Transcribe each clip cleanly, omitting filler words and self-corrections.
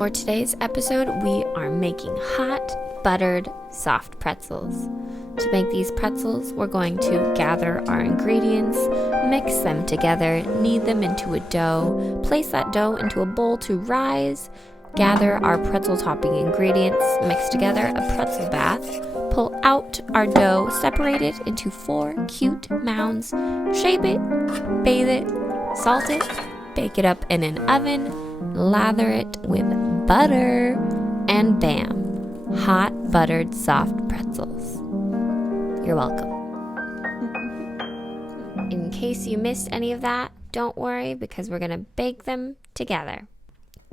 For today's episode, we are making hot, buttered, soft pretzels. To make these pretzels, we're going to gather our ingredients, mix them together, knead them into a dough, place that dough into a bowl to rise, gather our pretzel topping ingredients, mix together a pretzel bath, pull out our dough, separate it into 4 cute mounds, shape it, bathe it, salt it, bake it up in an oven, lather it with butter, and bam, hot buttered soft pretzels. You're welcome. In case you missed any of that, don't worry because we're going to bake them together.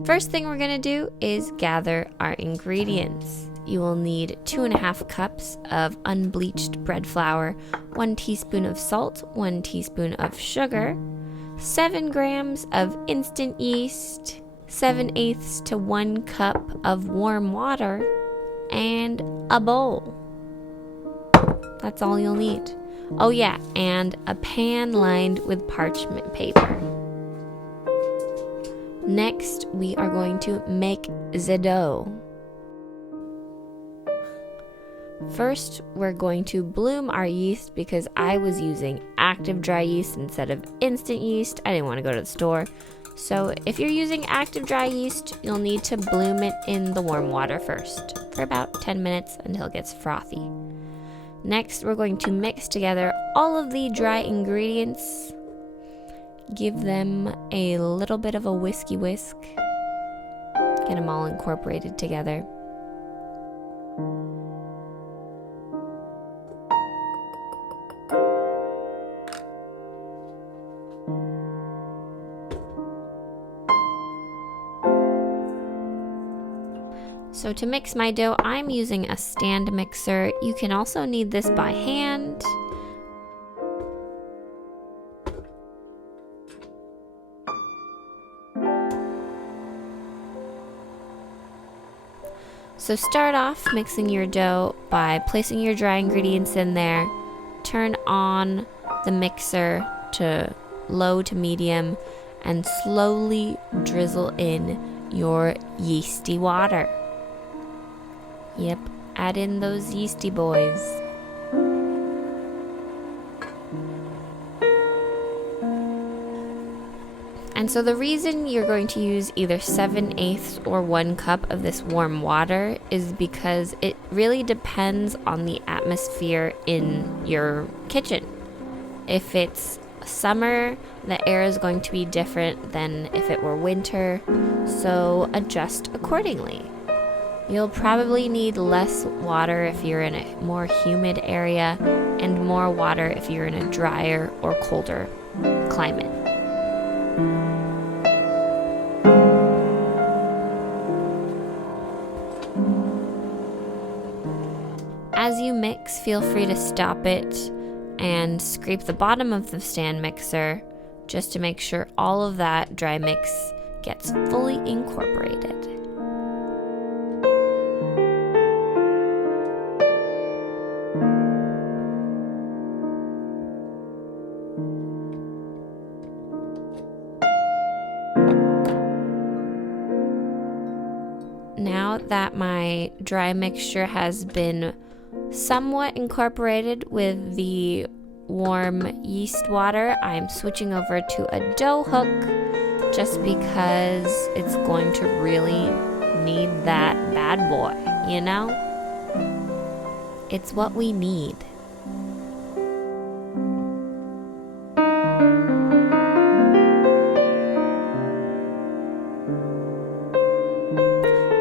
First thing we're going to do is gather our ingredients. You will need 2.5 cups of unbleached bread flour, 1 teaspoon of salt, 1 teaspoon of sugar, 7 grams of instant yeast, 7/8 to 1 cup of warm water, and a bowl. That's all you'll need. Oh yeah, and a pan lined with parchment paper. Next, we are going to make the dough. First, we're going to bloom our yeast because I was using active dry yeast instead of instant yeast. I didn't want to go to the store. So if you're using active dry yeast, you'll need to bloom it in the warm water first for about 10 minutes until it gets frothy. Next, we're going to mix together all of the dry ingredients. Give them a little bit of a whisk. Get them all incorporated together. So to mix my dough, I'm using a stand mixer. You can also knead this by hand. So start off mixing your dough by placing your dry ingredients in there. Turn on the mixer to low to medium and slowly drizzle in your yeasty water. Yep, add in those yeasty boys. And so the reason you're going to use either 7/8 or 1 cup of this warm water is because it really depends on the atmosphere in your kitchen. If it's summer, the air is going to be different than if it were winter, so adjust accordingly. You'll probably need less water if you're in a more humid area and more water if you're in a drier or colder climate. As you mix, feel free to stop it and scrape the bottom of the stand mixer just to make sure all of that dry mix gets fully incorporated. Now that my dry mixture has been somewhat incorporated with the warm yeast water, I'm switching over to a dough hook just because it's going to really need that bad boy, you know? It's what we need.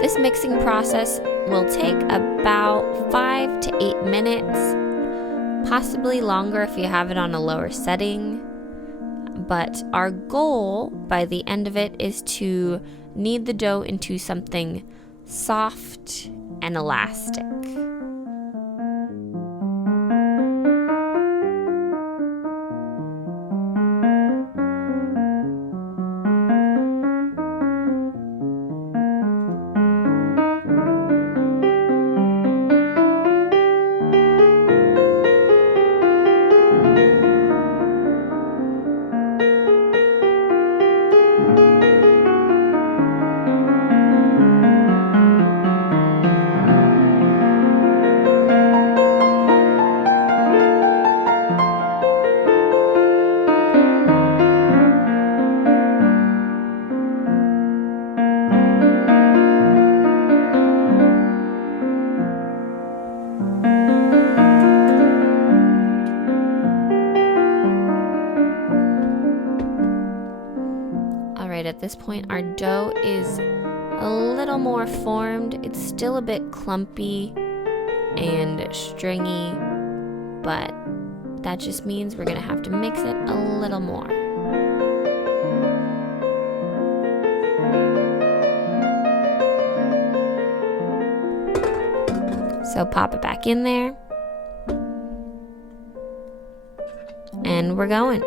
This mixing process will take about 5 to 8 minutes, possibly longer if you have it on a lower setting. But our goal by the end of it is to knead the dough into something soft and elastic. this point, our dough is a little more formed. It's still a bit clumpy and stringy, but that just means we're gonna have to mix it a little more. So pop it back in there, and we're going.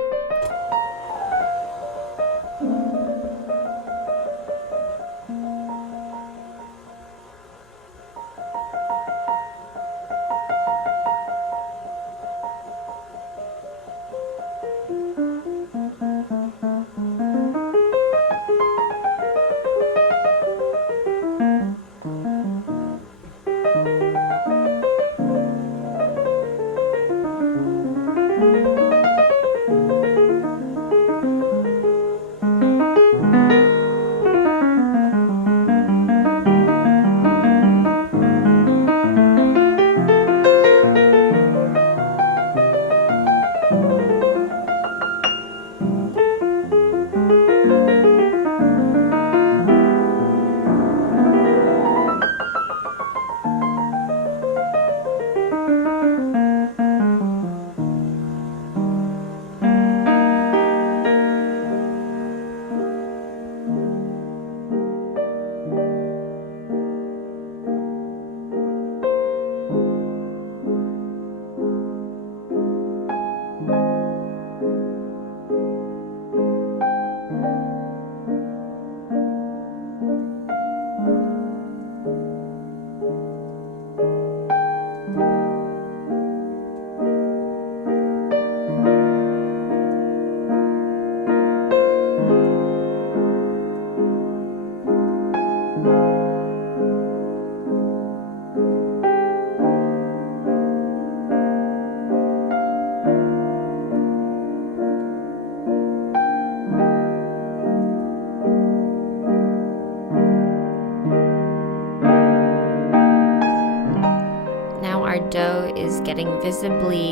Dough is getting visibly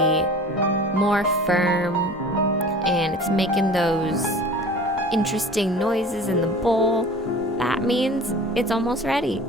more firm, and it's making those interesting noises in the bowl. That means it's almost ready.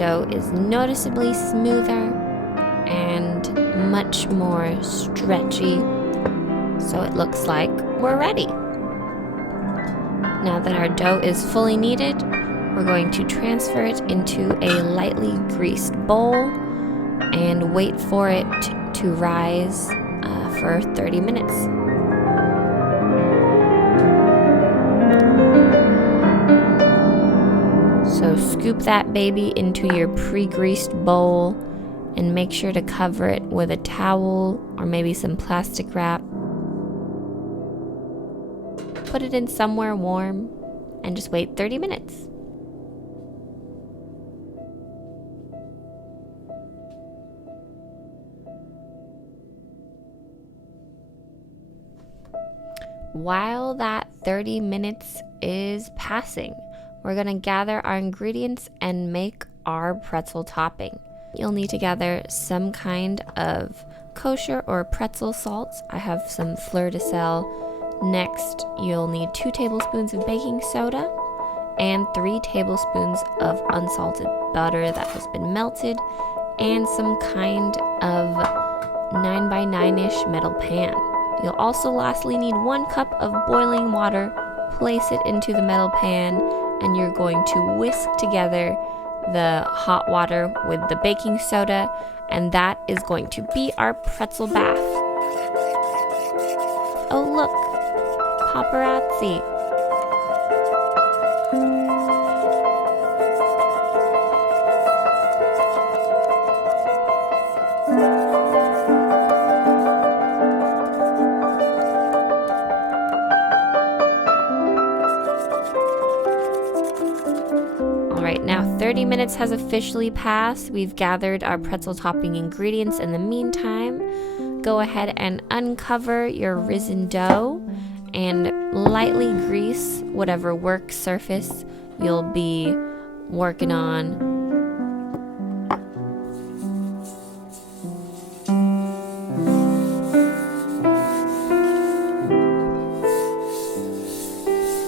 dough is noticeably smoother and much more stretchy. So it looks like we're ready. Now that our dough is fully kneaded, we're going to transfer it into a lightly greased bowl and wait for it to rise for 30 minutes. So scoop that baby into your pre-greased bowl and make sure to cover it with a towel or maybe some plastic wrap. Put it in somewhere warm and just wait 30 minutes. While that 30 minutes is passing, we're going to gather our ingredients and make our pretzel topping. You'll need to gather some kind of kosher or pretzel salts. I have some fleur de sel. Next, you'll need 2 tablespoons of baking soda and 3 tablespoons of unsalted butter that has been melted, and some kind of 9x9-ish metal pan. You'll also lastly need 1 cup of boiling water. Place it into the metal pan, and you're going to whisk together the hot water with the baking soda, and that is going to be our pretzel bath. Oh look, paparazzi. Alright, now 30 minutes has officially passed. We've gathered our pretzel topping ingredients. In the meantime, go ahead and uncover your risen dough and lightly grease whatever work surface you'll be working on.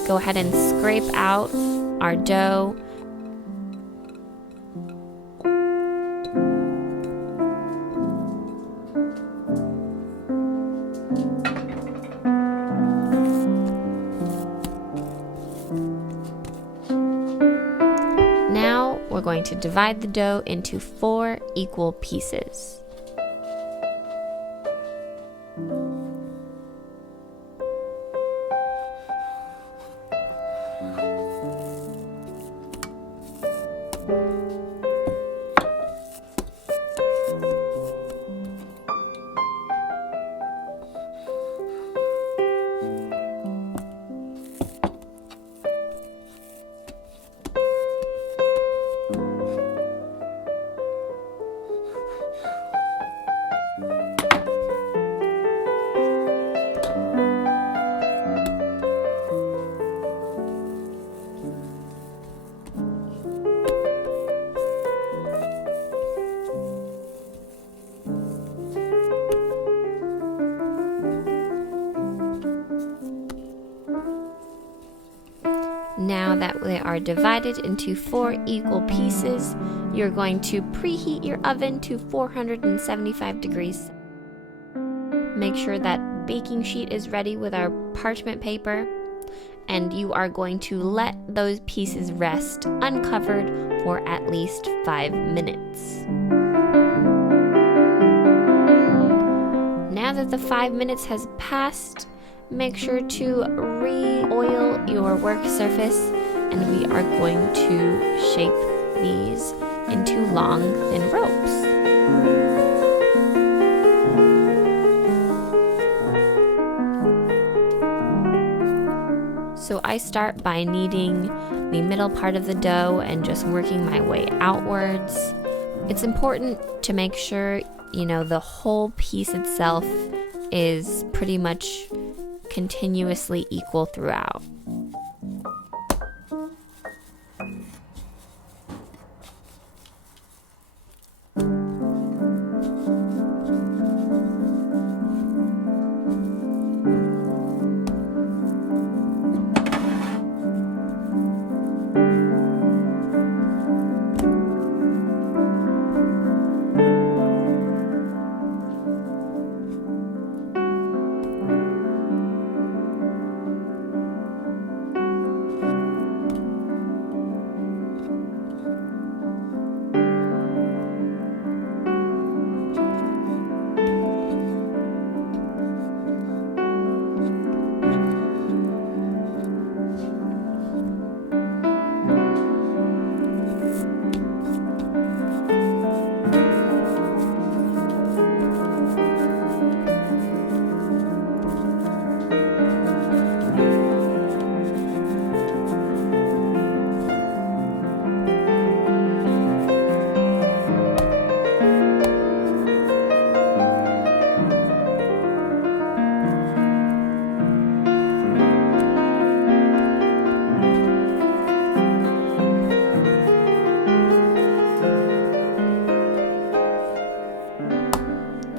Go ahead and scrape out our dough. Now we're going to divide the dough into 4 equal pieces. Now that they are divided into 4 equal pieces, you're going to preheat your oven to 475 degrees. Make sure that baking sheet is ready with our parchment paper, and you are going to let those pieces rest uncovered for at least 5 minutes. Now that the 5 minutes has passed, make sure to re-oil your work surface, and we are going to shape these into long, thin ropes. So I start by kneading the middle part of the dough and just working my way outwards. It's important to make sure, the whole piece itself is pretty much continuously equal throughout.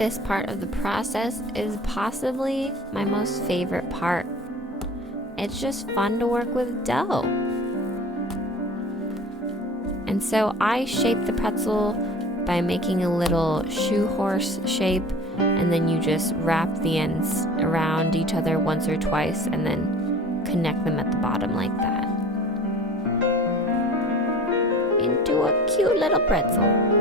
This part of the process is possibly my most favorite part. It's just fun to work with dough. And so I shape the pretzel by making a little shoe horse shape, and then you just wrap the ends around each other once or twice and then connect them at the bottom like that into a cute little pretzel.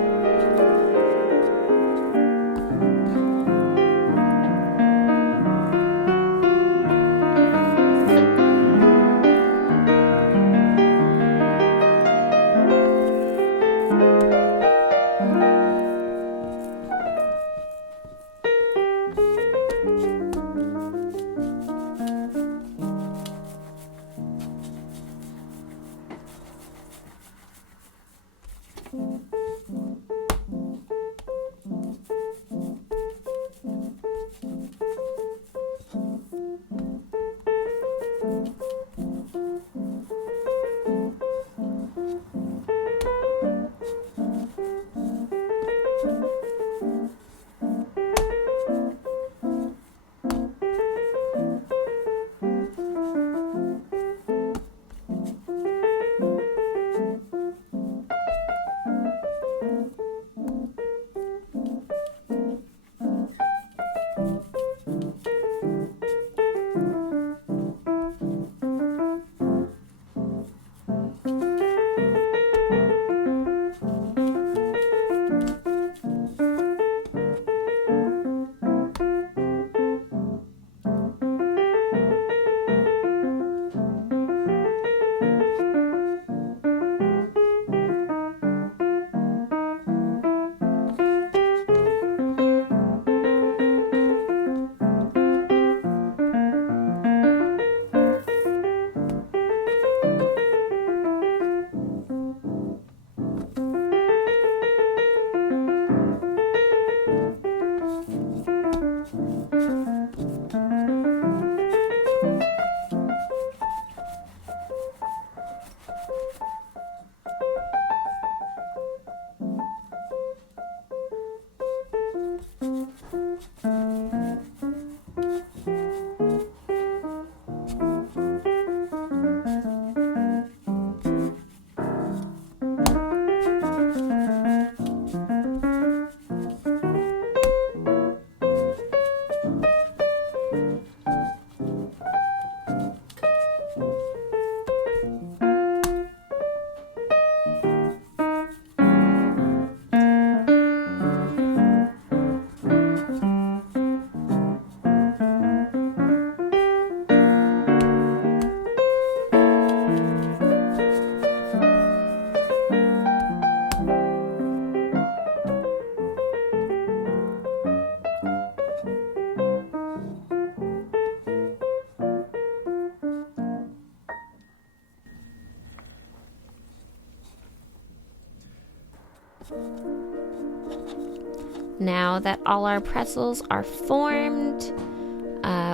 Now that all our pretzels are formed,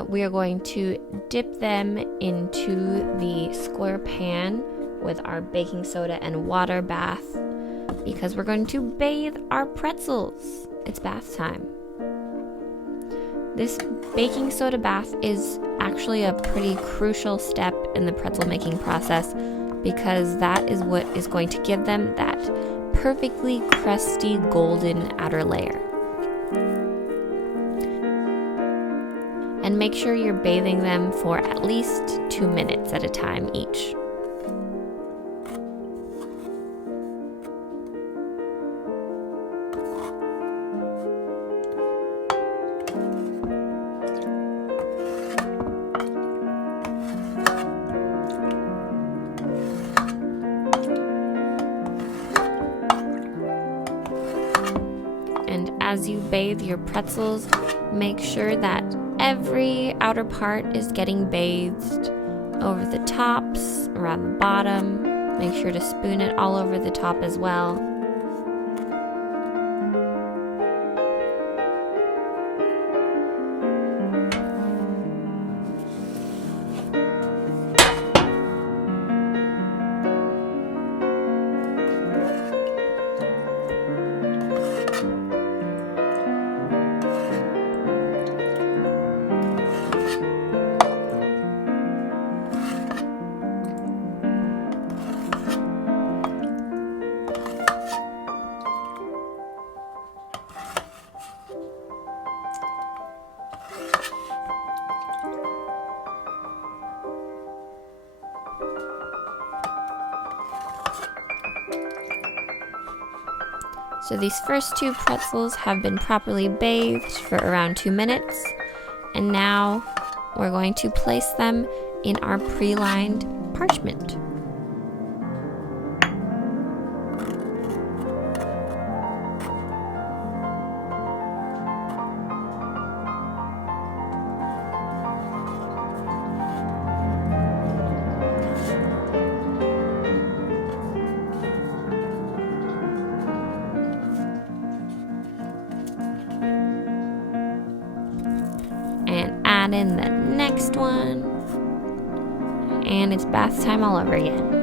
we are going to dip them into the square pan with our baking soda and water bath because we're going to bathe our pretzels. It's bath time. This baking soda bath is actually a pretty crucial step in the pretzel making process because that is what is going to give them that perfectly crusty golden outer layer. And make sure you're bathing them for at least 2 minutes at a time each. And as you bathe your pretzels, make sure that every outer part is getting bathed over the tops, around the bottom. Make sure to spoon it all over the top as well. So these first two pretzels have been properly bathed for around 2 minutes. And now we're going to place them in our pre-lined parchment. And add in the next one, and it's bath time all over again.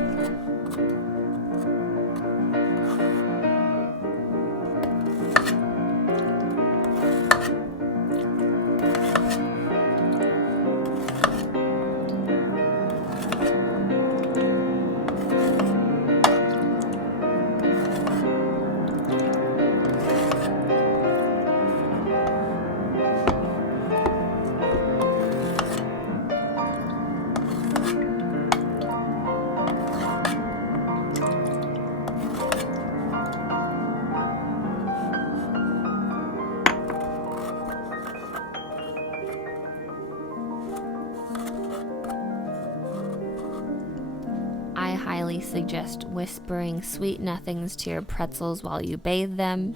I highly suggest whispering sweet nothings to your pretzels while you bathe them.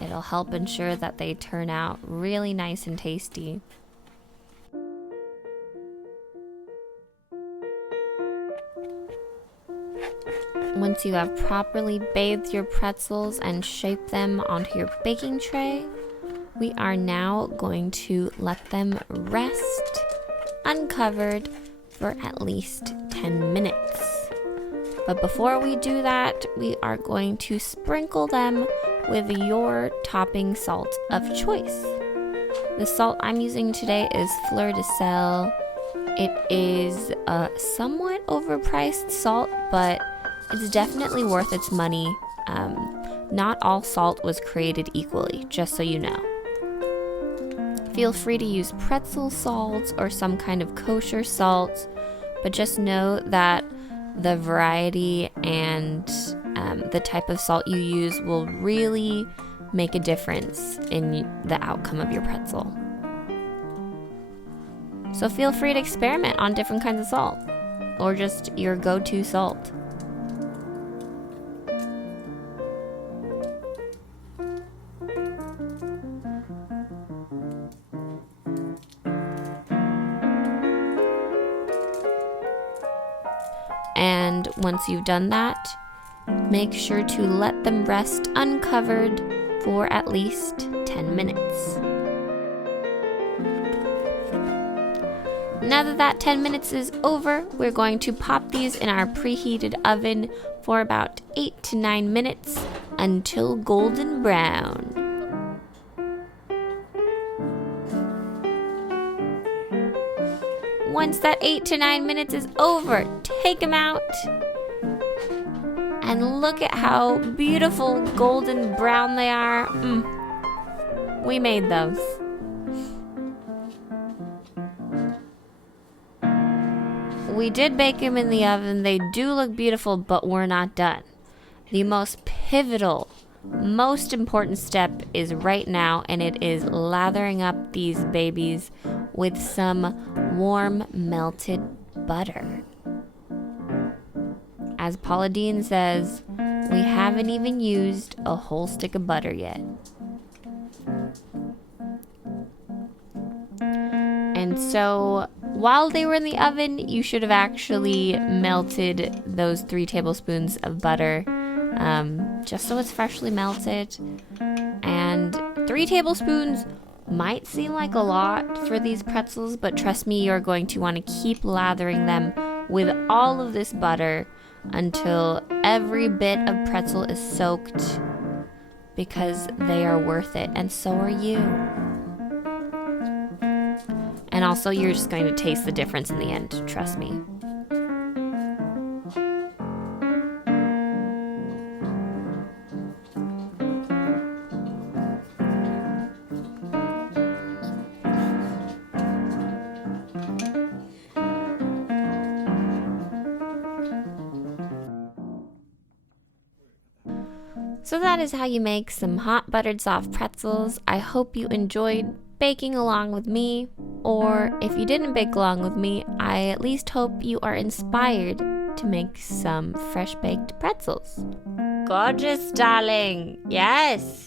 It'll help ensure that they turn out really nice and tasty. Once you have properly bathed your pretzels and shaped them onto your baking tray, we are now going to let them rest uncovered for at least 10 minutes. But before we do that, we are going to sprinkle them with your topping salt of choice. The salt I'm using today is fleur de sel. It is a somewhat overpriced salt, but it's definitely worth its money. Not all salt was created equally, just so you know. Feel free to use pretzel salt or some kind of kosher salt, but just know that the variety and the type of salt you use will really make a difference in the outcome of your pretzel. So feel free to experiment on different kinds of salt, or just your go-to salt. And once you've done that, make sure to let them rest uncovered for at least 10 minutes. Now that 10 minutes is over, we're going to pop these in our preheated oven for about 8 to 9 minutes until golden brown. Once that 8 to 9 minutes is over, take them out. And look at how beautiful golden brown they are. We made those. We did bake them in the oven. They do look beautiful, but we're not done. The most pivotal, most important step is right now, and it is lathering up these babies with some warm melted butter. As Paula Deen says, we haven't even used a whole stick of butter yet. And so while they were in the oven, you should have actually melted those 3 tablespoons of butter, just so it's freshly melted. And 3 tablespoons might seem like a lot for these pretzels, but trust me, you're going to want to keep lathering them with all of this butter until every bit of pretzel is soaked, because they are worth it, and so are you. And also, you're just going to taste the difference in the end, trust me. So that is how you make some hot buttered soft pretzels. I hope you enjoyed baking along with me, or if you didn't bake along with me, I at least hope you are inspired to make some fresh baked pretzels. Gorgeous, darling. Yes.